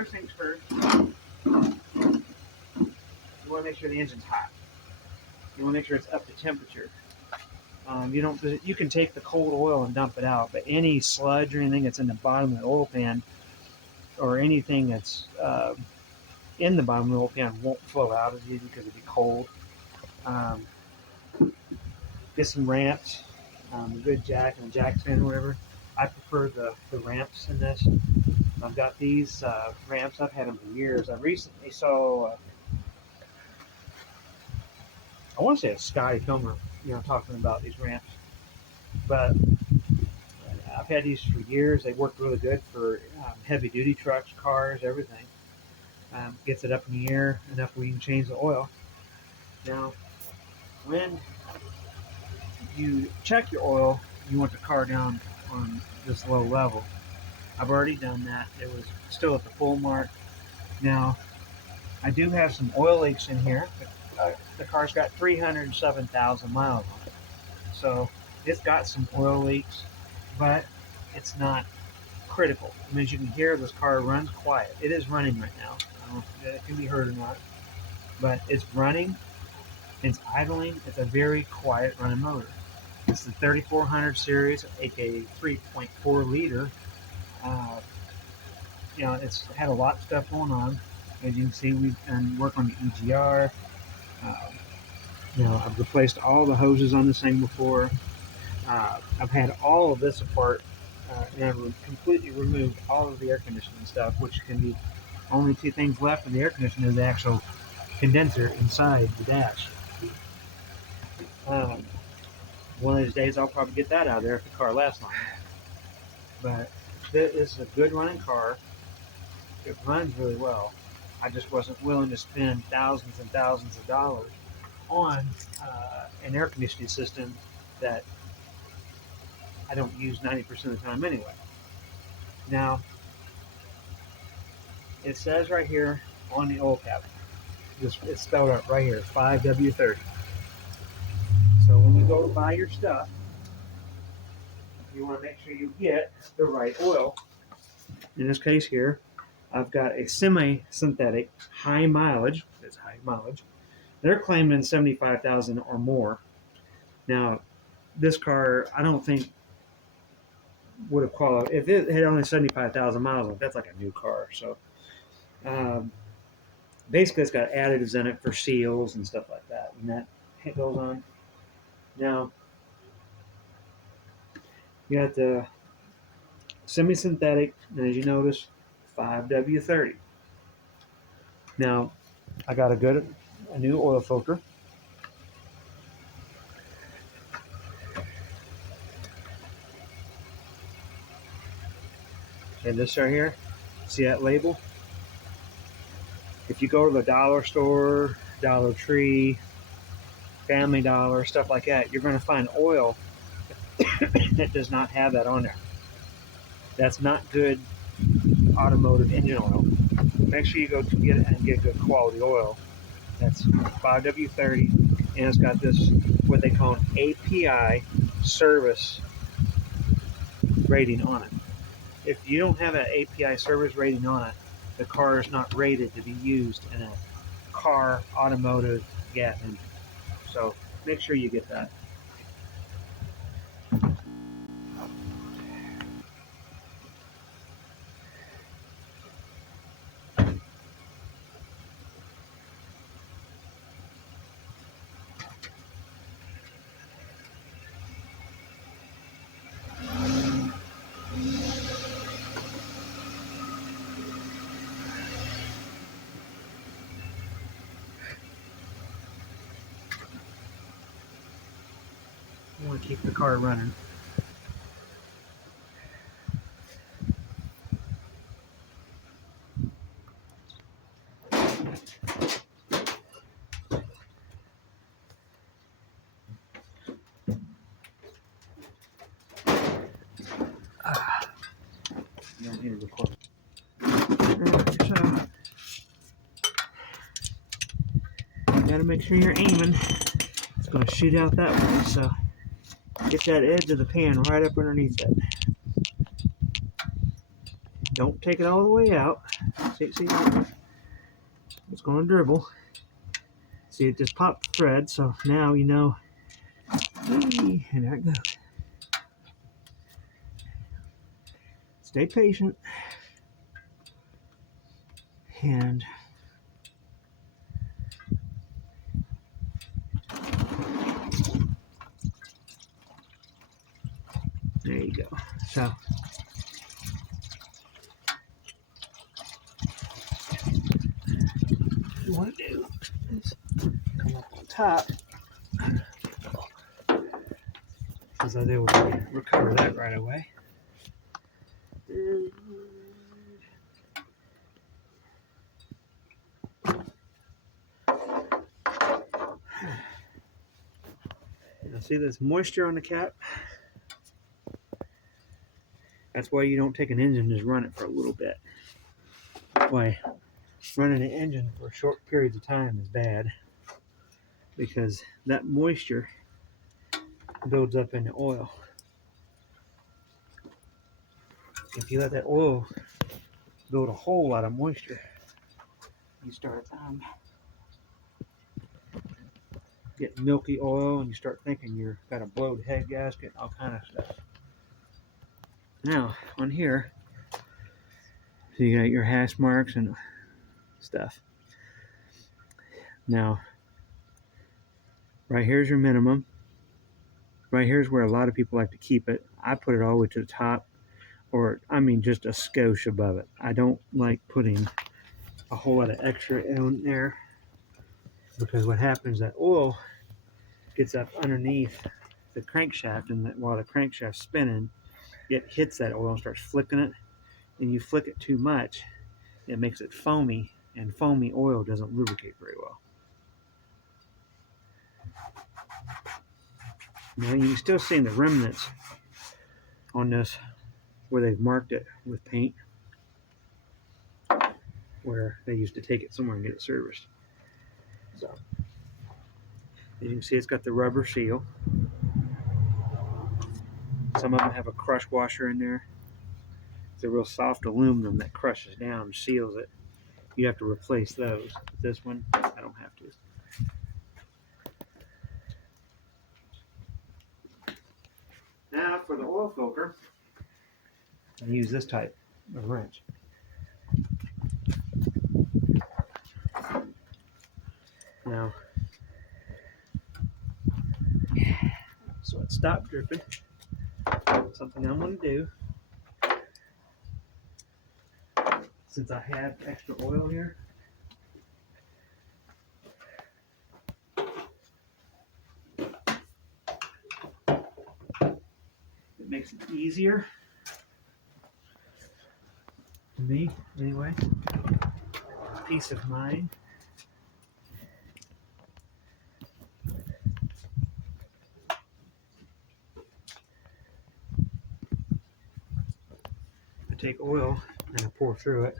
first things first, you want to make sure the engine's hot. You want to make sure it's up to temperature. You can take the cold oil and dump it out, but any sludge or anything that's in the bottom of the oil pan, or anything that's in the bottom of the oil pan, won't flow out as easy because it'll be cold. Get some ramps, a good jack and a jack stand, or whatever. I prefer the ramps in this. I've got these ramps. I've had them for years. I recently saw, I want to say a Sky Filmer, talking about these ramps. But I've had these for years. They work really good for heavy duty trucks, cars, everything. Gets it up in the air enough where you can change the oil. Now, when you check your oil, you want the car down on this low level. I've already done that. It was still at the full mark. Now, I do have some oil leaks in here. The car's got 307,000 miles on it. So it's got some oil leaks, but it's not critical. I mean, as you can hear, this car runs quiet. It is running right now. I don't know if it can be heard or not, but it's running. It's idling. It's a very quiet running motor. It's the 3400 series, aka 3.4 liter. It's had a lot of stuff going on. As you can see, we've done work on the EGR. I've replaced all the hoses on this thing before. I've had all of this apart, and I've completely removed all of the air conditioning stuff, which can be only two things left in the air conditioner is the actual condenser inside the dash. One of these days I'll probably get that out of there if the car lasts long. But this is a good running car. It runs really well. I just wasn't willing to spend thousands and thousands of dollars on an air conditioning system that I don't use 90% of the time anyway. Now, it says right here on the oil cap, it's spelled out right here, 5W30. So when you go to buy your stuff, you want to make sure you get the right oil. In this case here, I've got a semi-synthetic high mileage. It's high mileage. They're claiming 75,000 or more. Now, this car, I don't think would have qualified. If it had only 75,000 miles, that's like a new car. So, basically, it's got additives in it for seals and stuff like that. And that goes on. Now, you got the semi-synthetic, and as you notice, 5W30. Now, I got a new oil filter. And this right here, see that label? If you go to the dollar store, Dollar Tree, Family Dollar, stuff like that, you're going to find oil that does not have that on there. That's not good automotive engine oil. Make sure you go to get it and get good quality oil. That's 5W30, and it's got this, what they call an API service rating on it. If you don't have an API service rating on it, the car is not rated to be used in a car automotive gas engine. So make sure you get that. You want to keep the car running. You don't need to record. So, you gotta make sure you're aiming. It's gonna shoot out that way, so get that edge of the pan right up underneath it. don't take it all the way out. See, it's going to dribble. See, it just popped the thread, so now you know. And there it goes. Stay patient. And there you go. So what you want to do is come up on top, because I was able to recover that right away. Now see this moisture on the cap? That's why you don't take an engine, just run it for a little bit. Why running an engine for short periods of time is bad, because that moisture builds up in the oil. If you let that oil build a whole lot of moisture, you start getting milky oil, and you start thinking you've got a blowed head gasket, all kind of stuff. Now on here, so you got your hash marks and stuff. Now right here's your minimum. Right here's where a lot of people like to keep it. I put it all the way to the top, or I mean just a skosh above it. I don't like putting a whole lot of extra in there, because what happens is that oil gets up underneath the crankshaft, and while the crankshaft's spinning, it hits that oil and starts flicking it, and you flick it too much, it makes it foamy, and foamy oil doesn't lubricate very well. Now you can still see the remnants on this where they've marked it with paint, where they used to take it somewhere and get it serviced. So as you can see, it's got the rubber seal. Some of them have a crush washer in there. It's a real soft aluminum that crushes down and seals it. You have to replace those. This one, I don't have to. Now for the oil filter, I use this type of wrench. Now, so it stopped dripping. Something I'm going to do, since I have extra oil here, it makes it easier, to me anyway, peace of mind. I take oil and I pour through it.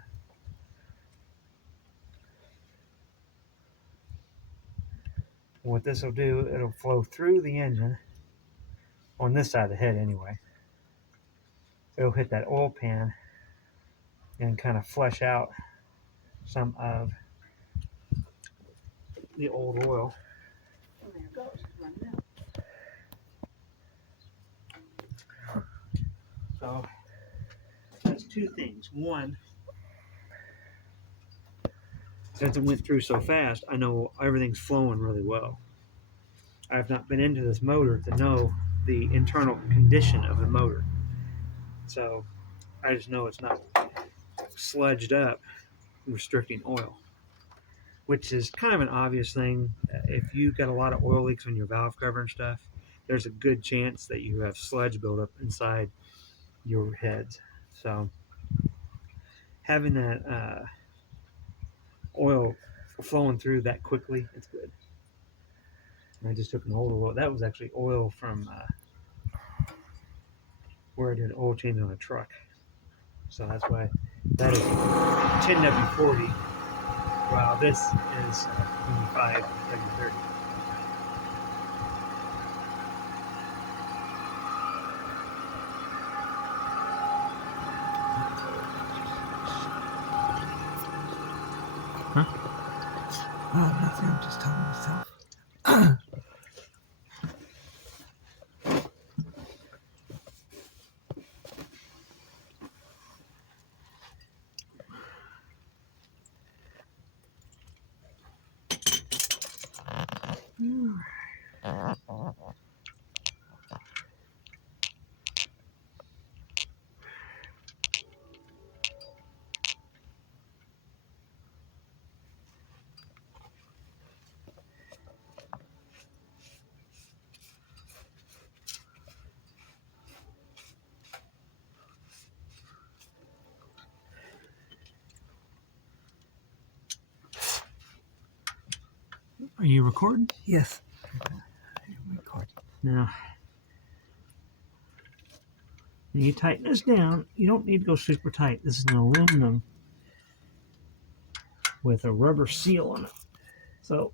What this will do, it'll flow through the engine on this side of the head anyway. It'll hit that oil pan and kind of flush out some of the old oil. Oh, there it goes. It's running out. So that's two things. One, since it went through so fast, I know everything's flowing really well. I've not been into this motor to know the internal condition of the motor. So I just know it's not sludged up, restricting oil, which is kind of an obvious thing. If you've got a lot of oil leaks on your valve cover and stuff, there's a good chance that you have sludge buildup inside your heads. So having that oil flowing through that quickly, it's good. And I just took an old oil. That was actually oil from where I did an oil change on a truck. So that's why that is 10W40, while this is 25W30. Oh, nothing. I'm just telling myself. Are you recording? Yes. I'm recording. Now, when you tighten this down, you don't need to go super tight. This is an aluminum with a rubber seal on it. So,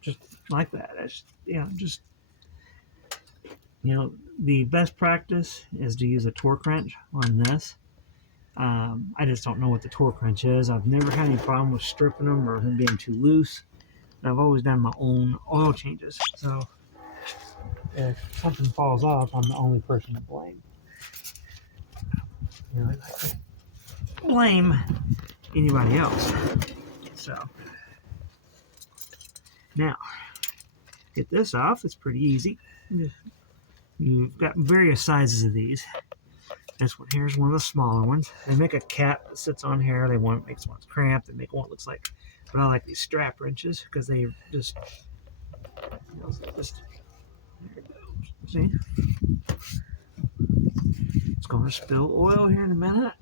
just like that. Just the best practice is to use a torque wrench on this. I just don't know what the torque wrench is. I've never had any problem with stripping them or them being too loose. And I've always done my own oil changes. So if something falls off, I'm the only person to blame. I like to blame anybody else. So now, get this off. It's pretty easy. You've got various sizes of these. This one here is one of the smaller ones. They make a cap that sits on here. They want to make one cramped. They make one that looks like, but I like these strap wrenches because they just there it goes. See? It's going to spill oil here in a minute.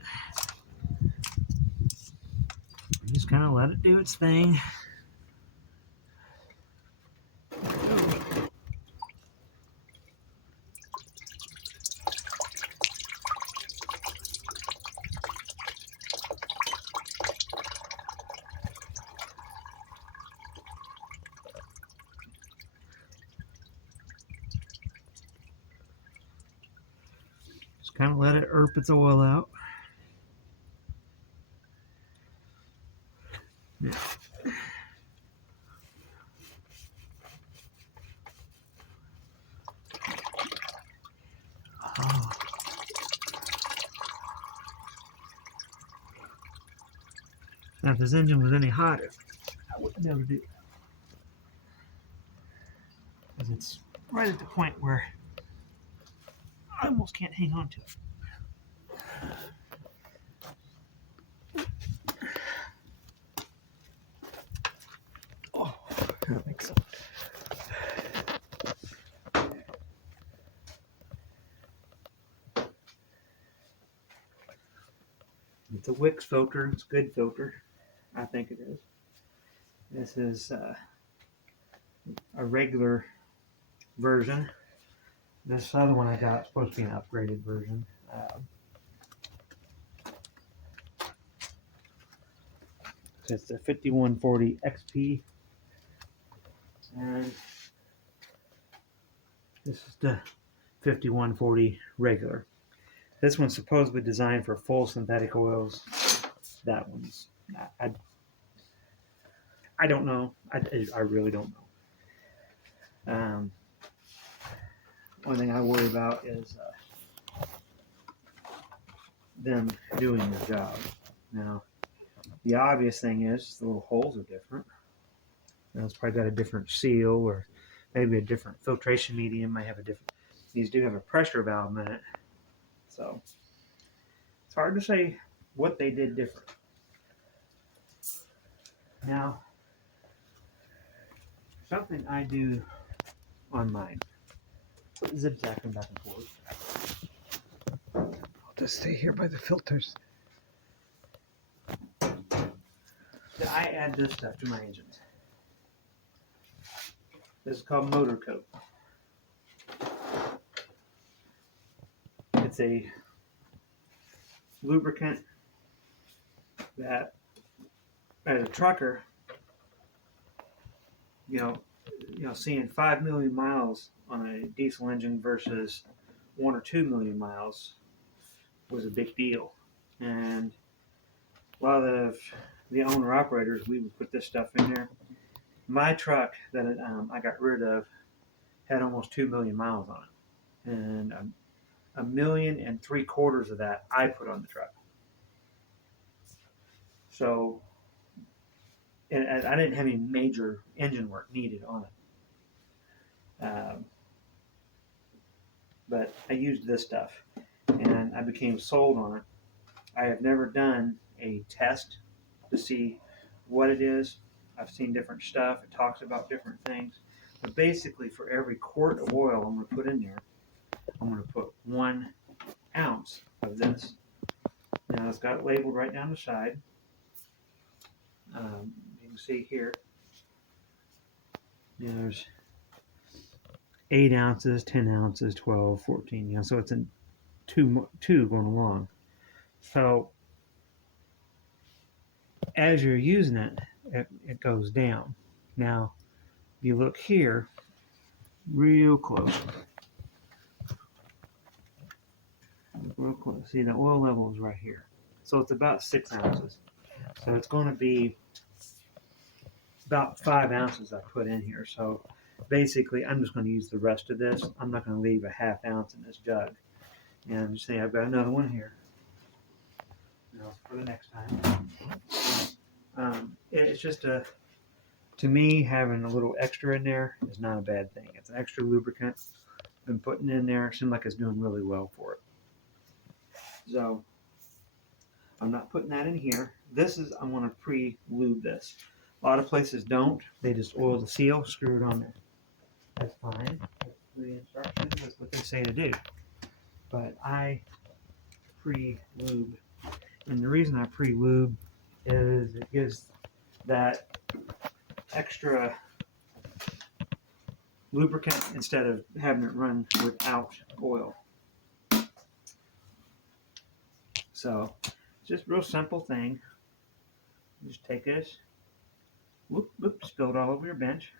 Just kind of let it do its thing. Just kind of let it erp its oil out. Now, now, if this engine was any hotter, I would never do that. Because it's right at the point where I almost can't hang on to it. Oh, that makes sense. It's a Wix filter. It's a good filter. I think it is. This is a regular version. This other one I got is supposed to be an upgraded version. So it's the 5140 XP. And this is the 5140 regular. This one's supposedly designed for full synthetic oils. That one's I don't know. I really don't know. One thing I worry about is them doing their job. Now, the obvious thing is the little holes are different. Now, it's probably got a different seal, or maybe a different filtration medium. Might have a different. These do have a pressure valve in it, so it's hard to say what they did different. Now, something I do on mine. Put the zip zapping back and forth. I'll just stay here by the filters. I add this stuff to my engines. This is called motor coat. It's a lubricant that, as a trucker, seeing 5 million miles on a diesel engine versus 1 or 2 million miles was a big deal. And a lot of the owner operators, we would put this stuff in there. My truck that I got rid of had almost 2 million miles on it, and 1.75 million of that I put on the truck. So, and I didn't have any major engine work needed on it. But I used this stuff, and I became sold on it. I have never done a test to see what it is. I've seen different stuff. It talks about different things. But basically, for every quart of oil I'm going to put in there, I'm going to put 1 ounce of this. Now, it's got it labeled right down the side. You can see here. There's 8 ounces, 10 ounces, 12, 14. So it's in two going along. So as you're using it, it goes down. Now, if you look here, real close. Real close. See, the oil level is right here. So it's about 6 ounces. So it's going to be about 5 ounces I put in here. So basically, I'm just going to use the rest of this. I'm not going to leave a half ounce in this jug. And I'm just saying, I've got another one here. For the next time. It's just to me, having a little extra in there is not a bad thing. It's an extra lubricant. Been putting in there. Seems like it's doing really well for it. So I'm not putting that in here. I want to pre-lube this. A lot of places don't. They just oil the seal, screw it on there. That's fine. That's the instructions. That's what they say to do. But I pre-lube. And the reason I pre-lube is it gives that extra lubricant instead of having it run without oil. So, just a real simple thing. Just take this, whoop, spill it all over your bench.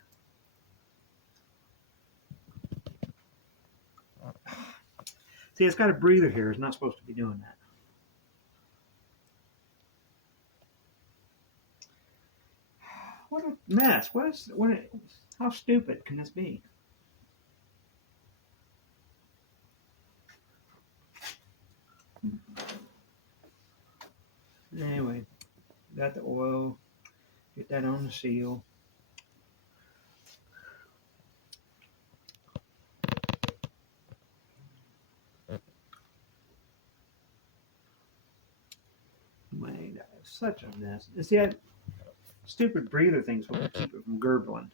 See, it's got a breather here. It's not supposed to be doing that. What a mess. How stupid can this be? Anyway, got the oil. Get that on the seal. Man, that is such a mess. See, that stupid breather thing's supposed to keep it from gurgling.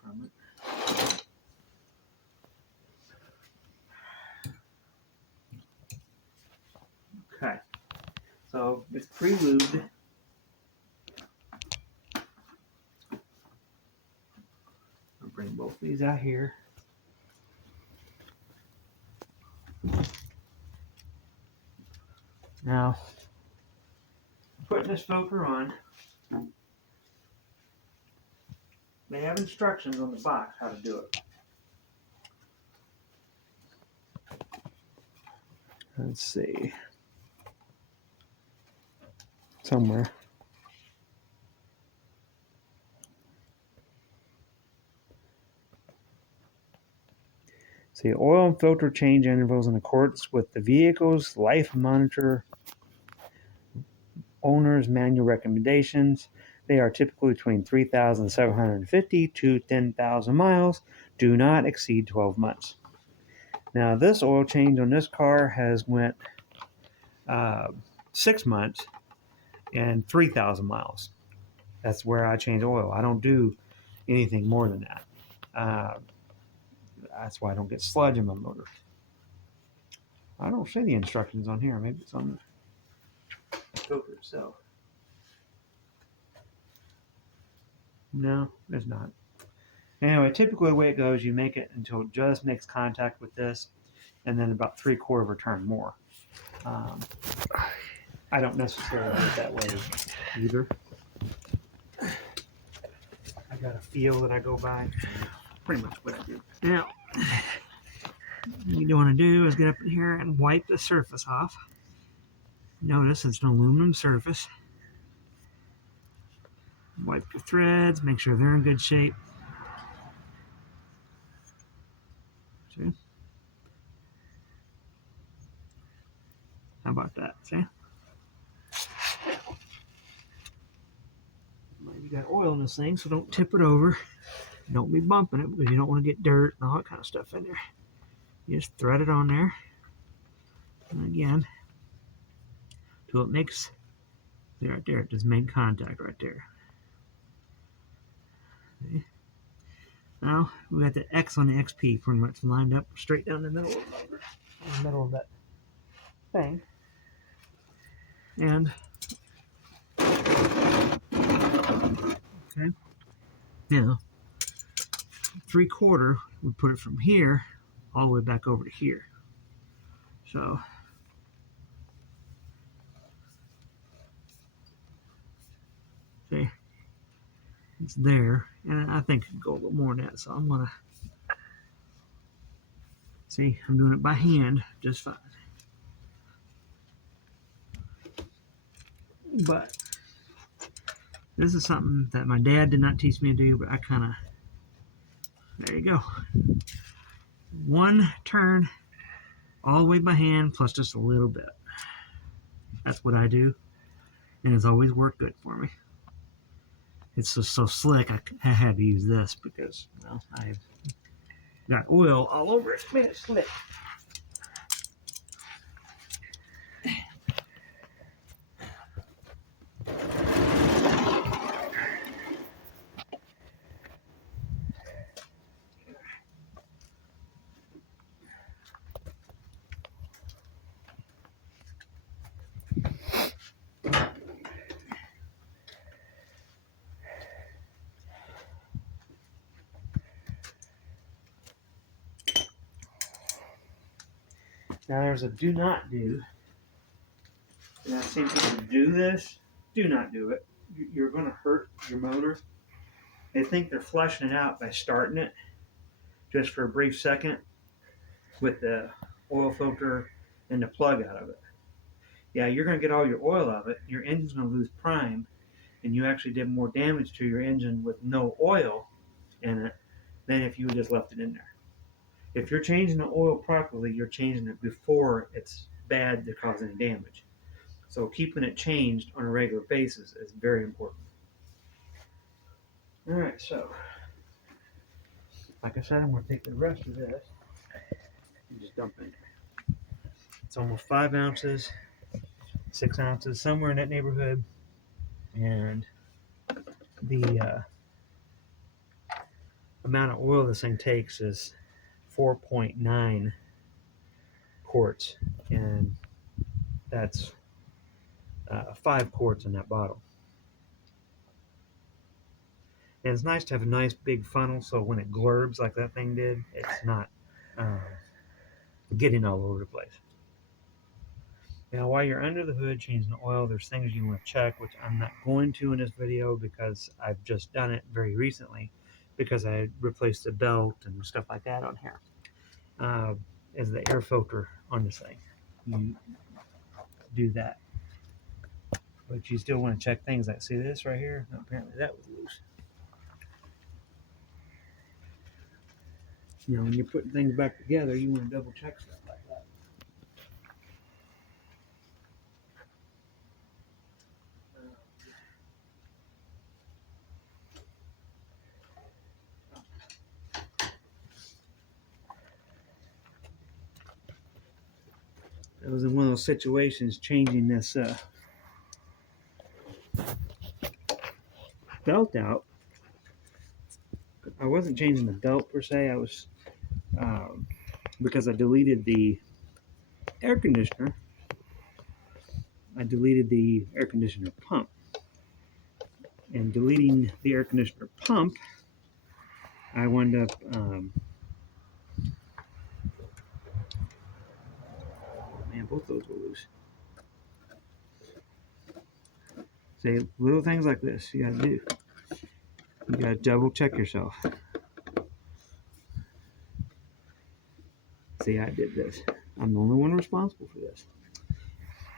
From it. Okay, so it's pre-lubed. I'll bring both these out here. Now, putting this filter on, they have instructions on the box how to do it. Let's see. Somewhere. See, oil and filter change intervals in accordance with the vehicle's life monitor owner's manual recommendations. They are typically between 3,750 to 10,000 miles. Do not exceed 12 months. Now, this oil change on this car has went 6 months and 3,000 miles. That's where I change oil. I don't do anything more than that. That's why I don't get sludge in my motor. I don't see the instructions on here. Maybe it's on the filter itself. No, it's not. Anyway, typically the way it goes, you make it until it just makes contact with this, and then about 3/4 of a turn more. I don't necessarily do it that way either. I got a feel that I go by. Pretty much what I do. Now, What you want to do is get up in here and wipe the surface off. Notice it's an aluminum surface. Wipe your threads, make sure they're in good shape. See? How about that? See? You got oil in this thing, so don't tip it over. Don't be bumping it because you don't want to get dirt and all that kind of stuff in there. You just thread it on there. And again, till it makes, see right there, it just made contact right there. See? Now we got the X on the XP pretty much lined up straight down the middle of that thing. And okay, now 3/4 we put it from here all the way back over to here. So see, it's there, and I think it could go a little more than that. So I'm gonna see. I'm doing it by hand just fine. But this is something that my dad did not teach me to do, but I kind of, there you go. One turn all the way by hand plus just a little bit. That's what I do, and it's always worked good for me. It's just so slick, I had to use this because, well, I've got oil all over it. Man, it's slick. Now there's a do not do. And I've seen people do this. Do not do it. You're going to hurt your motor. They think they're flushing it out by starting it just for a brief second with the oil filter and the plug out of it. Yeah, you're going to get all your oil out of it. Your engine's going to lose prime, and you actually did more damage to your engine with no oil in it than if you just left it in there. If you're changing the oil properly, you're changing it before it's bad to cause any damage. So keeping it changed on a regular basis is very important. All right, so like I said, I'm going to take the rest of this and just dump it in there. It's almost 5 ounces, 6 ounces, somewhere in that neighborhood. And the amount of oil this thing takes is 4.9 quarts, and that's 5 quarts in that bottle. And it's nice to have a nice big funnel, so when it glurbs like that thing did, it's not getting all over the place. Now, while you're under the hood changing the oil, there's things you want to check, which I'm not going to in this video because I've just done it very recently because I replaced the belt and stuff like that on here. Is the air filter on this thing. You do that. But you still want to check things like, see this right here? No, apparently that was loose. You know, when you're putting things back together, you want to double check stuff like that. It was in one of those situations changing this belt out. I wasn't changing the belt per se. I was because I deleted the air conditioner. I deleted the air conditioner pump. And deleting the air conditioner pump, I wound up man, both those were loose. Say little things like this you gotta do. You gotta double check yourself. See, I did this. I'm the only one responsible for this.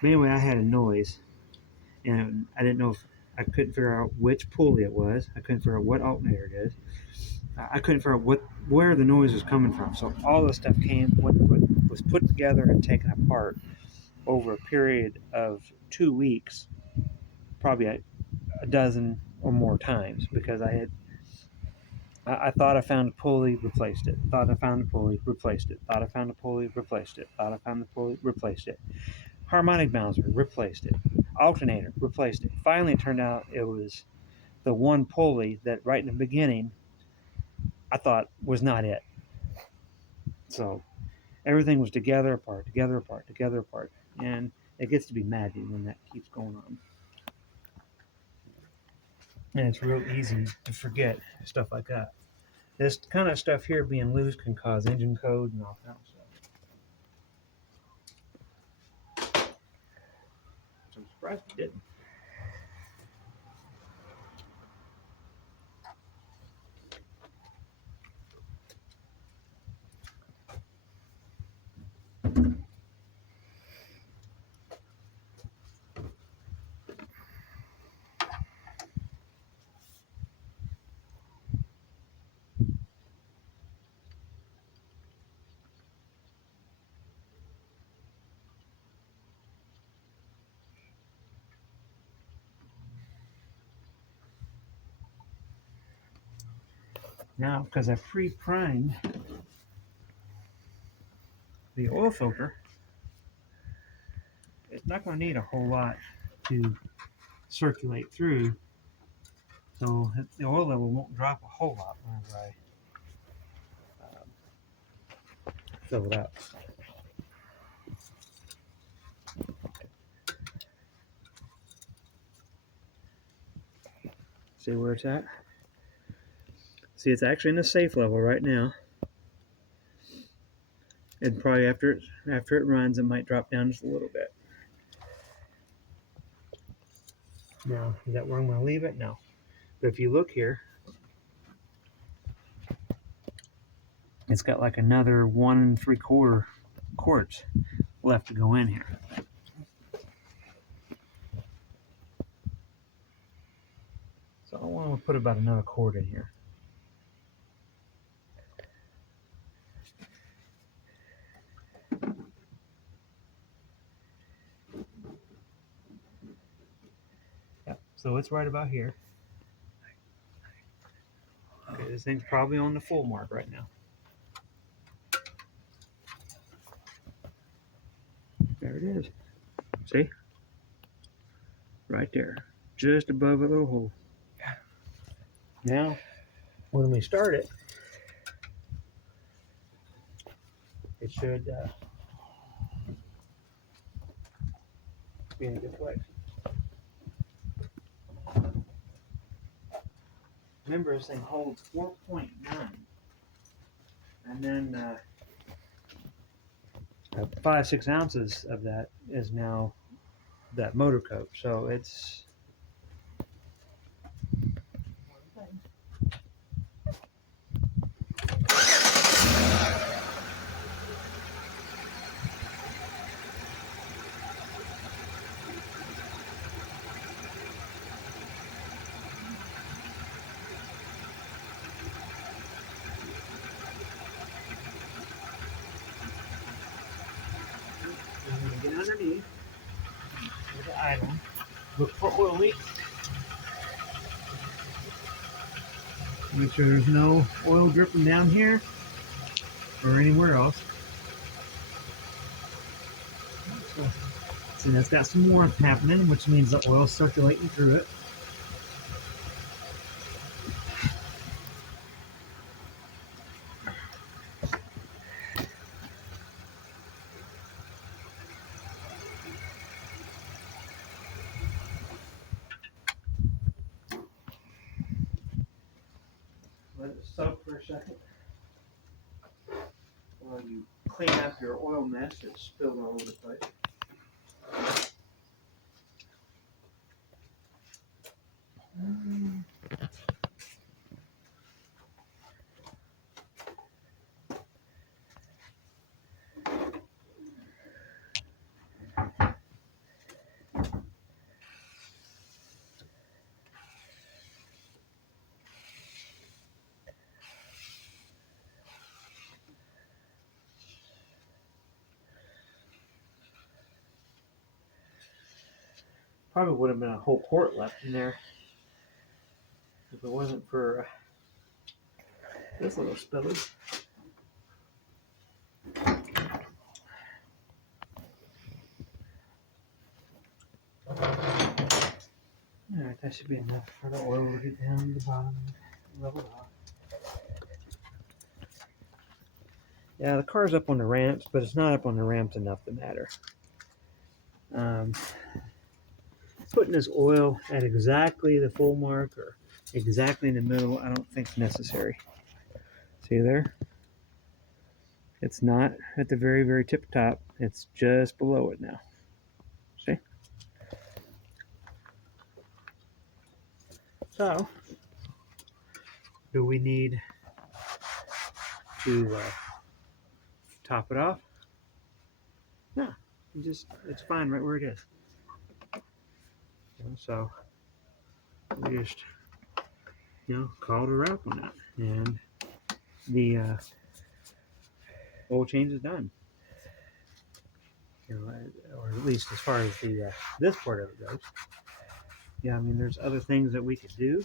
But anyway, I had a noise, and I didn't know if I couldn't figure out which pulley it was. I couldn't figure out what alternator it is. I couldn't figure out where the noise was coming from. So all this stuff was put together and taken apart over a period of 2 weeks, probably a dozen or more times, because I thought I found a pulley, replaced it. Thought I found a pulley, replaced it. Thought I found a pulley, replaced it. Thought I found the pulley, replaced it. Harmonic bouncer, replaced it. Alternator, replaced it. Finally, it turned out it was the one pulley that right in the beginning I thought was not it. So everything was together, apart, together, apart, together, apart. And it gets to be maddening when that keeps going on. And it's real easy to forget stuff like that. This kind of stuff here being loose can cause engine code and all that stuff. So I'm surprised it didn't. Now, because I pre-primed the oil filter, it's not going to need a whole lot to circulate through, so the oil level won't drop a whole lot whenever I fill it up. See where it's at? See, it's actually in the safe level right now. And probably after it runs, it might drop down just a little bit. Now, is that where I'm going to leave it? No. But if you look here, it's got like another 1 3/4 quarts left to go in here. So I want to put about another quart in here. Yep. So it's right about here. Okay, this thing's probably on the full mark right now. There it is. See? Right there. Just above a little hole. Now, when we start it, it should be in a good place. Remember, this thing holds 4.9, and then 5-6 ounces of that is now that motor coat. So it's get underneath with the idle. Look for oil leaks. Make sure there's no oil dripping down here or anywhere else. See, that's got some warmth happening, which means the oil's circulating through it. Let it soak for a second while you clean up your oil mess that's spilled all over the place. Probably would have been a whole quart left in there if it wasn't for this little spillage. Alright, that should be enough for the oil to get down to the bottom and level off. Yeah, the car's up on the ramps, but it's not up on the ramps enough to matter. Putting this oil at exactly the full mark or exactly in the middle, I don't think is necessary. See there? It's not at the very, very tip top. It's just below it now. See? So, do we need to top it off? No, it's fine right where it is. So we just call it a wrap on that, and the oil change is done. Or at least as far as the this part of it goes. Yeah, I mean, there's other things that we could do.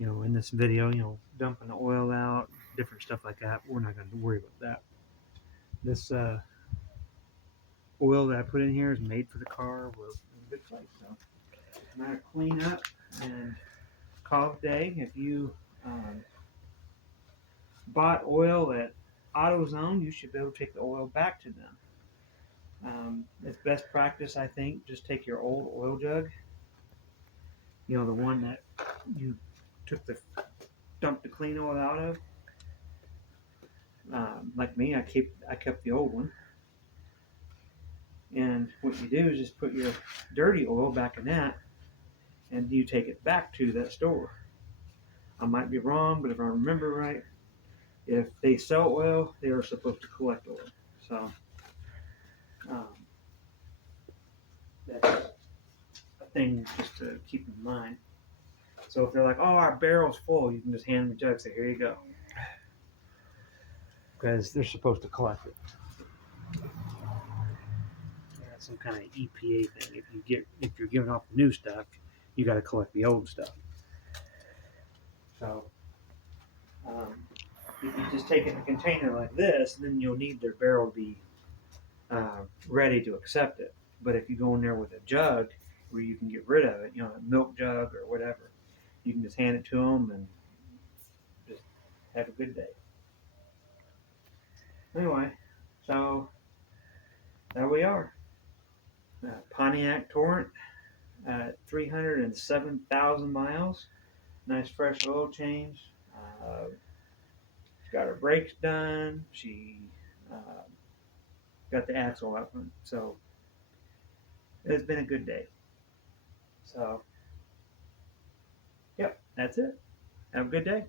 In this video, dumping the oil out, different stuff like that. We're not going to worry about that. This oil that I put in here is made for the car. We're in a good place. So it's a matter of clean up and call it a day. If you bought oil at AutoZone, you should be able to take the oil back to them. It's best practice, I think, just take your old oil jug, the one that you dumped the clean oil out of. Like me, I kept the old one. And what you do is just put your dirty oil back in that, and you take it back to that store. I might be wrong, but if I remember right, if they sell oil, they are supposed to collect oil. So that's a thing just to keep in mind. So if they're like, "Oh, our barrel's full," you can just hand them the jug and say, "Here you go," because they're supposed to collect it. That's some kind of EPA thing. If you're giving off the new stuff, you got to collect the old stuff. So if you just take it in a container like this, then you'll need their barrel to be ready to accept it. But if you go in there with a jug where you can get rid of it, a milk jug or whatever, you can just hand it to them and just have a good day. Anyway, so there we are. Pontiac Torrent at 307,000 miles. Nice fresh oil change. She got her brakes done. She got the axle up. So it's been a good day. So, yep, that's it. Have a good day.